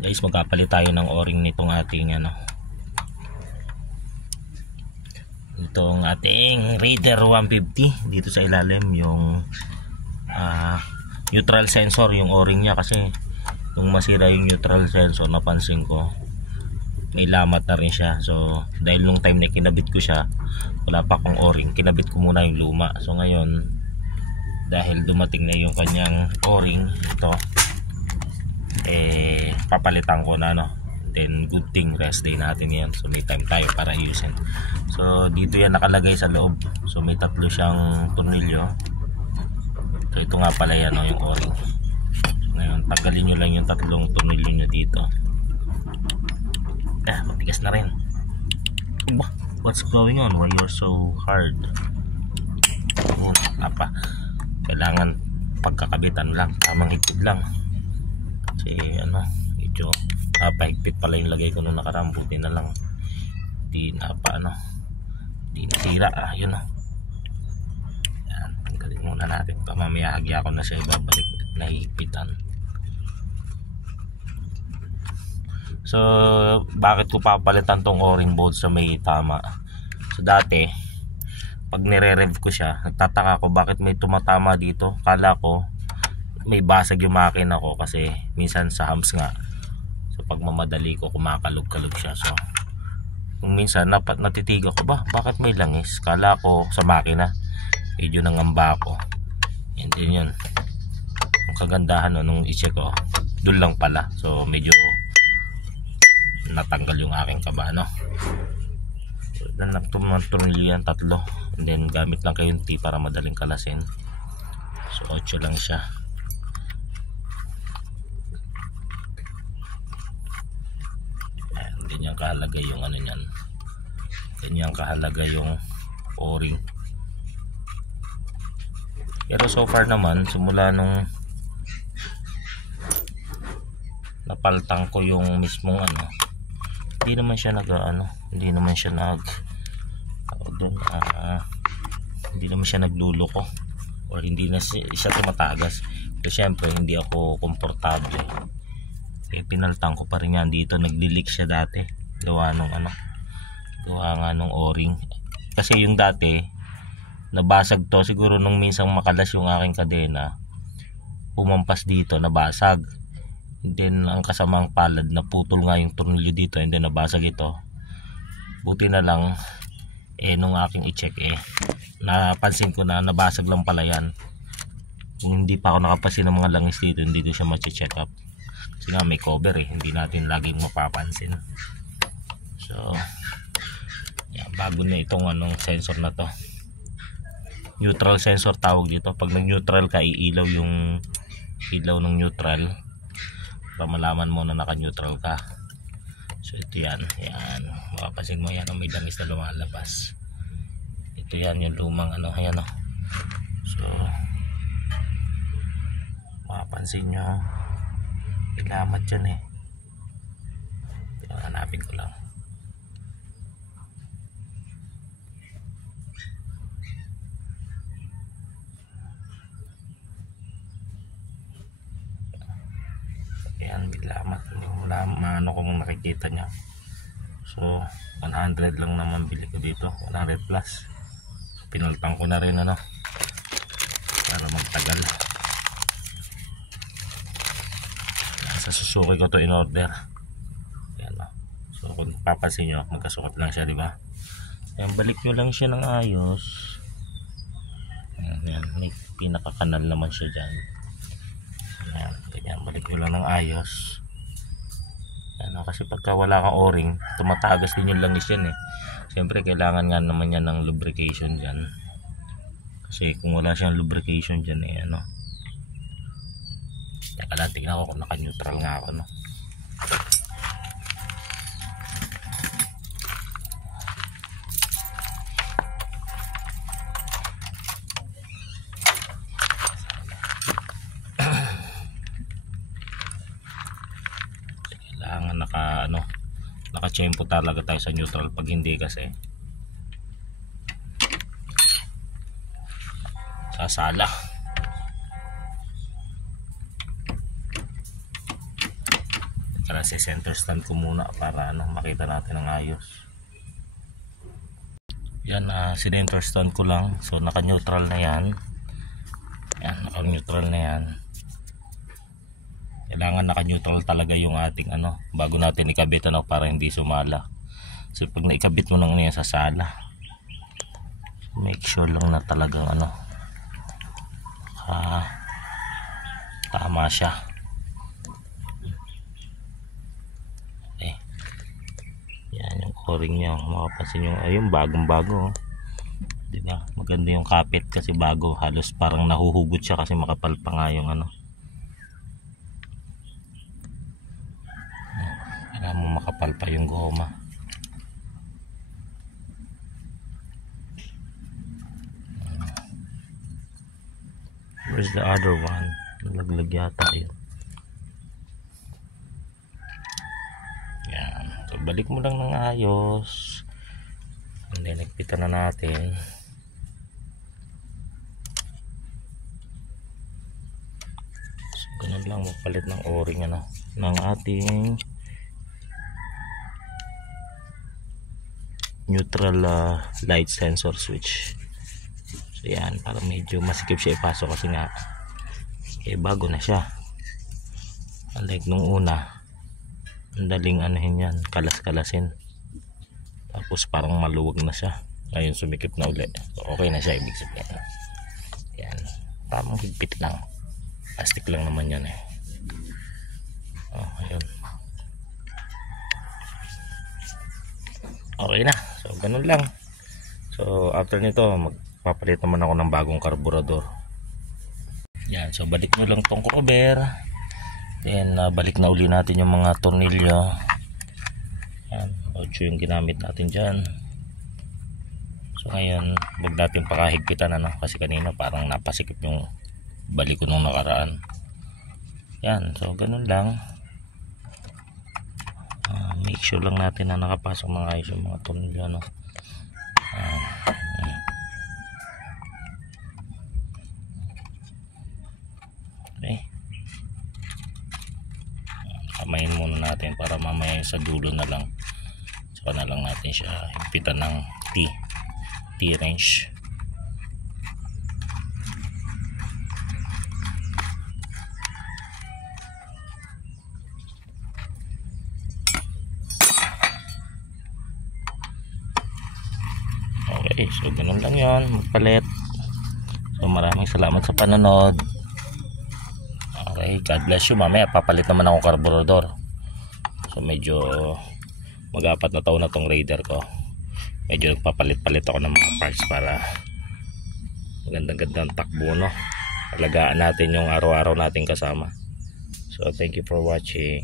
Guys, magkapalit tayo ng o-ring nitong ating itong ating Raider 150. Dito sa ilalim yung neutral sensor, yung o-ring nya, kasi nung masira yung neutral sensor napansin ko may lamat na rin siya. So dahil nung time na kinabit ko siya wala pa akong o-ring, kinabit ko muna yung luma. So ngayon dahil dumating na yung kanyang o-ring ito, papalitan ko na then good thing rest day natin yan, so may time tayo para i-usin. So dito yan nakalagay sa loob, so may tatlo siyang tornilyo. So ito nga pala yan yung o-ring. So ngayon tanggalin nyo lang yung tatlong tornilyo nyo dito. Matigas na rin. What's going on? Why you're so hard? Kailangan pagkakabitan lang, tamang higpit lang. Kasi medyo pahigpit pala yung lagay ko nung nakaraan. Buti na lang di nasira. Yun yan, tanggalin muna natin. Mamaya hagya ko na siya ibabalik na higpitan. So bakit ko papalitan tong o-ring bolt sa may tama? So dati pag nire-rev ko siya, nagtataka ko bakit may tumatama dito. Kala ko may basag yung makina ko kasi minsan sa hams nga, so pag mamadali ko kumakalog-kalog siya. So kung minsan natitiga ko, bakit may langis? Kala ko sa makina, medyo nangamba ako. And then yun, ang kagandahan nung i-check ko, dun lang pala. So medyo natanggal yung aking kaba, So dan lang tornilyo yan, tatlo. And then gamit lang kayong T para madaling kalasin. So 8 lang siya. Ganyan kahalaga yung niyan. Ganyan kahalaga yung o-ring. Pero so far naman, simula nung napaltang ko yung mismong hindi naman siya hindi naman siya nagluloko or hindi na siya tumatagas. Pero syempre hindi ako komportable. Pinaltang ko pa rin yan dito. Nagli-leak siya dati. Gawa nga nung o-ring. Kasi yung dati nabasag to siguro nung minsang makalas yung aking kadena. Pumampas dito, nabasag. And then ang kasamang palad, naputol nga yung tornilyo dito and then nabasag ito. Buti na lang nung aking i-check napansin ko na nabasag lang pala yan. Kung hindi pa ako nakapansin ng mga langis dito, hindi ko siya ma-check up. Kasi nga may cover hindi natin laging mapapansin. So yan, bago na itong sensor na to. Neutral sensor tawag dito. Pag nag-neutral ka, iilaw yung ilaw ng neutral para malaman mo na naka-neutral ka. So ito yan, mapapansin mo yan, may langis na lumalabas. Ito yan yung lumang So mapapansin nyo ilamat yan hanapin ko lang. Ayan, bilamat. Wala kung nakikita nya. So 100 lang naman bili ko dito, 100 plus. So, pinaltang ko na rin para magtagal. Sa Suzuki ko to in order. Ayan, so kung papansin nyo, magkasukat lang siya, diba? Ayan, balik nyo lang siya ng ayos. Ayan, may pinakakanal naman siya dyan. Ayan, ganyan, balik nyo lang ng ayos. Ayan, kasi pagka wala kang o-ring, tumatagas din yung langis yan Siyempre kailangan nga naman yan ng lubrication dyan. Kasi kung wala siyang lubrication dyan teka lang, tingnan ko kung naka-neutral nga ako kailangan naka-tsempo talaga tayo sa neutral. Pag hindi kasi sasala. Para sa center stand ko muna para makita natin ng ayos. Yan, center stand ko lang. So naka neutral na yan. Yan, naka neutral na yan. Kailangan naka neutral talaga yung ating bago natin ikabit para hindi sumala. So pag naikabit mo nang yan sa sala, make sure lang na talagang tama siya. Okay. Yan yung o-ring niya. Makapansin yung ayun, bagong bago. Diba? Maganda yung kapit kasi bago. Halos parang nahuhugot siya kasi makapal pa nga yung Kailangan mo makapal pa yung goma. Where's the other one? Nalaglag yata yun. Yan. So balik mo lang ng ayos. And then nagpitan na natin. So ganun lang, magpalit ng o-ring ng ating neutral light sensor switch. So yan, para medyo masikip siya ipasok kasi nga bago na siya. Unlike nung una, ang daling yan, kalas-kalasin. Tapos parang maluwag na siya. Ngayon sumikip na ulit. So okay na siya, ibig sabihin. Yan, tamang higpit lang. Plastic lang naman yun ayun. Okay na. So ganun lang. So after nito magpapalit naman ako ng bagong karburador. Yan, so balik nyo lang tong cover. Then balik na uli natin yung mga tornilyo. Yan, 8 yung ginamit natin dyan. So ngayon wag natin pakahigpitan kasi kanina parang napasikip yung balik ko nung nakaraan. Yan, so ganun lang. Make sure lang natin na nakapasok mga ayos yung mga tornilyo okay. Kamayin muna natin para mamaya sa dulo na lang. Saka na lang natin siya higpitan ng T-wrench. Okay, so ganun lang yon, magpalit. So maraming salamat sa panonood. Okay, God bless you. Mamaya papalit naman ako karburador. So medyo mag-4 na taon na tong Raider ko. Medyo nagpapalit-palit ako ng mga parts para magandang takbo Alagaan natin yung araw-araw nating kasama. So thank you for watching.